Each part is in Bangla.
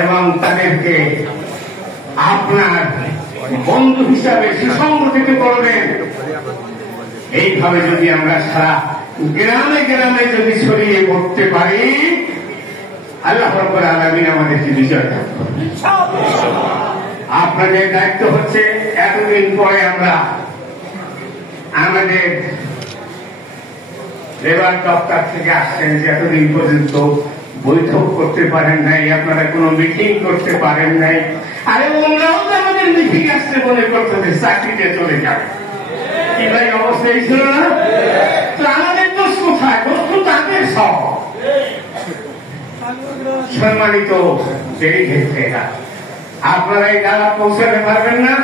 এবং তাদেরকে আপনার বন্ধু হিসাবে সুসংগঠিত করবেন। এইভাবে যদি আমরা সারা গ্রামে গ্রামে যদি ছড়িয়ে পড়তে পারি, আল্লাহ রাব্বুল আলামিন আমাদেরকে বিজয় দান করবেন। আপনাদের দায়িত্ব হচ্ছে, এতদিন পরে আমরা আমাদের লেবার দপ্তর থেকে আসছেন, যে এতদিন পর্যন্ত বৈঠক করতে পারেন নাই, আপনারা কোনো মিটিং করতে পারেন নাই। আরে ওনারাও তো আমাদের মিটিং আসছে মনে করতে চাকরিতে চলে যাবে, কি ভাই অবস্থা এই ছিল না? তো আমাদের দোষ কোথায়? দোষ তো তাদের সব। সম্মানিত ডেলিগেটরা, আপনারা এই দাওয়াত পৌঁছাতে পারবেন না?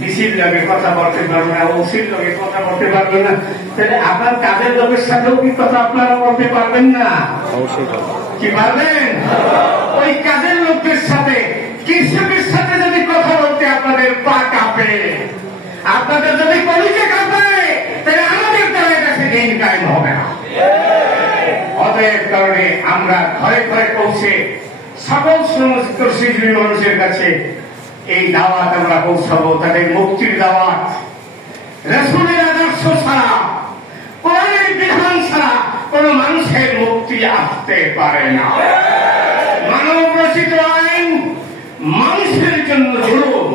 ডিসির লগে কথা বলতে পারবে না, ওসির লগে কথা বলতে পারবে না, তাহলে আপনার কাজের লোকের সাথেও কি কথা আপনারা বলতে পারবেন না? কি পারবেন? ওই কাজের লোকের সাথে, কৃষকের সাথে যদি কথা বলতে আপনাদের পা কাঁপে, আপনাদের যদি কলিজা কাঁপে, তাহলে আমাদের তাদের কাছে দিন কায়েম হবে না। অতএব কারণে আমরা ঘরে ঘরে পৌঁছে সকল শ্রমজীবী মানুষের কাছে এই দাওয়াত আমরা পৌঁছাবো, তাদের মুক্তির দাওয়াত। রাসূলের আদর্শ ছাড়া, কোরআনের বিধান ছাড়া কোন মানুষের মুক্তি আসতে পারে না। মানব রচিত আইন মানুষের জন্য জুলুম,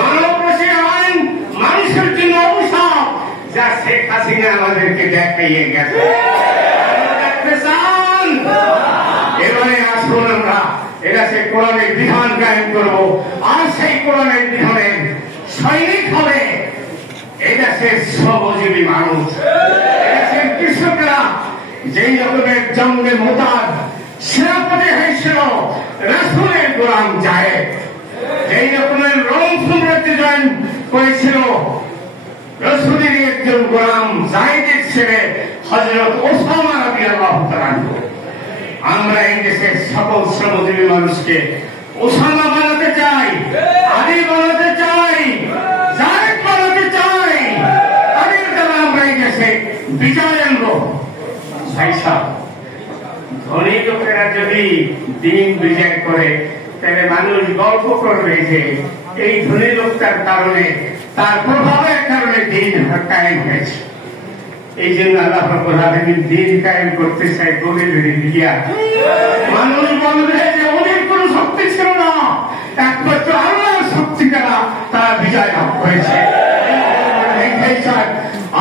মানব রচিত আইন মানুষের জন্য অভিশাপ, যা শেখ হাসিনা আমাদেরকে দেখাইয়ে গেছে। এবারে আসুন আমরা এটা সে কোরআনের বিধান কায়েম করব, আর সেই কোরআনের বিধানের সৈনিক হবে এটা সে শ্রমজীবী মানুষ, এদেশের কৃষকরা। যেই রকমের জঙ্গে মোতাদ সেনাপতি হয়েছিল রাসূলের গোলাম জায়েদ, যেই রকমের রংপুর রাজ্যে জয়েন করেছিল রাসূলের একজন গোলাম জায়েদের ছেলে হযরত ওসামা রাদিয়াল্লাহু তাআলা। আমরা এই দেশের সকল শ্রমজীবী মানুষকে ওসামা বানাতে চাই, আলী বানাতে চাই, জায়েদ বানাতে চাই। তাদের দ্বারা আমরা এই দেশে বিজয় আনবো। ধনী লোকেরা যদি দিন বিজয় করে, তাহলে মানুষ গল্প করবে যে এই ধনী লোকটার কারণে, তার প্রভাবের কারণে দিন কায়েম হয়েছে। এই জন্য আল্লাহ রাব্বুল আলামিন দিন কায়েম করতে চায় গরিবের দিয়া। মানুষ বলবে যে ওদের কোনো শক্তি ছিল না, একমাত্র আল্লাহর শক্তি দ্বারা তারা বিজয় লাভ করেছে।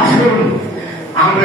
আসুন আমরা